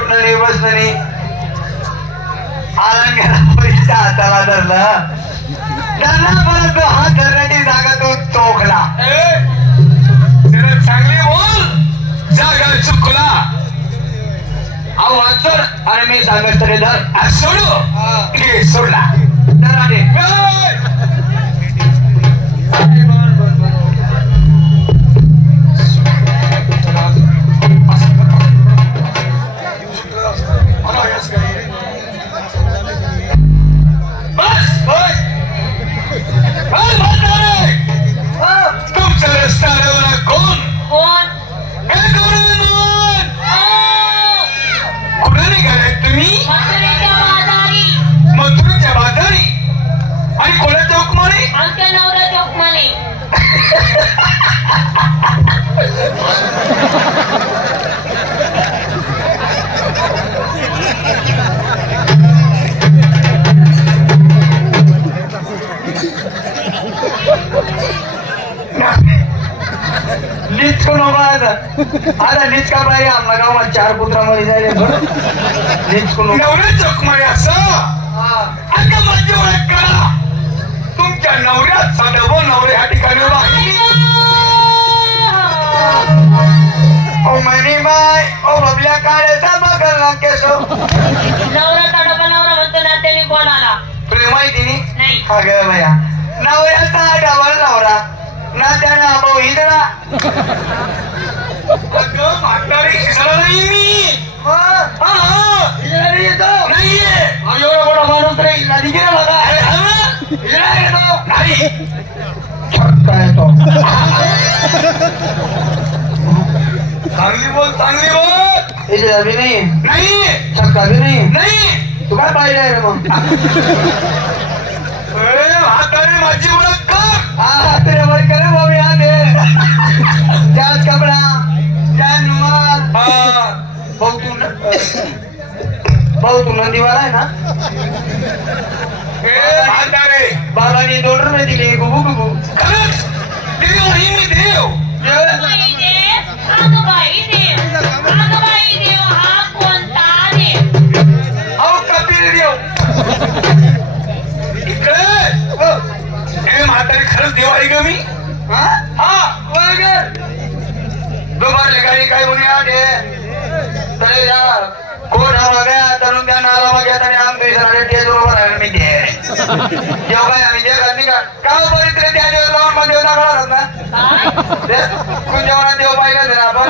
उठणं नाही बसणं नाही आला गेला पोरीच्या हाताला धरलं त्यांना परत तो हात धरण्याची जागा तो चोखला चांगली बोल जागा चुकला अहो वाचर आणि मी सांगत तरी धर सोडू सोडला धर आले आता नीच का पाहिजे आमला गावात 4 पुत्रामध्ये जायले नीच कोण नवऱ्या चकमारी असं अगं माझी ओळख करा तुमच्या नवऱ्यात साधव नवरे ह्या ठिकाणी ओ मनी बाय ओ बबल्या काढायचा बघल ना केस नवरा तडपा नवरा म्हणतो ना त्याने कोण आला तुला माहिती नाही हा गे भैया नवऱ्याचा डबल नवरा ना त्याना भाऊ हिजडा अगं म्हातारी हिजडा नाही मी नाहीये एवढा मोठा माणूस नाही नदी गेला बघा हिजडा येतो नाही छक्का येतो चांगली बोल हिजडा बी नाही छक्का बी नाही तू काय पाहिजे रे मग म्हातारी माझी ओळख कर हा तेरे वय करे वो भी आते जांच कपड़ा जान रुमाल बहुत तू नंदी वाला है ना म्हातारे बाबांनी 2 रुपये दिले गुबू गुबू खरंच देव ही मी देव हा कोणता देव अहो कबीर देव इकडे हे म्हातारी खरंच देव आहे का मी दोबार लगाई काय होने आगे तरे यार कोण आवा गया तरुण त्या नाला वा गया तने आम दुसरा ते बरोबर आहे मी दे देव काय आम्ही दे करनी का बरी तरी त्या देव लावून मध्ये होता कळत ना कोण जेवणा देव पाहिलं ना आपण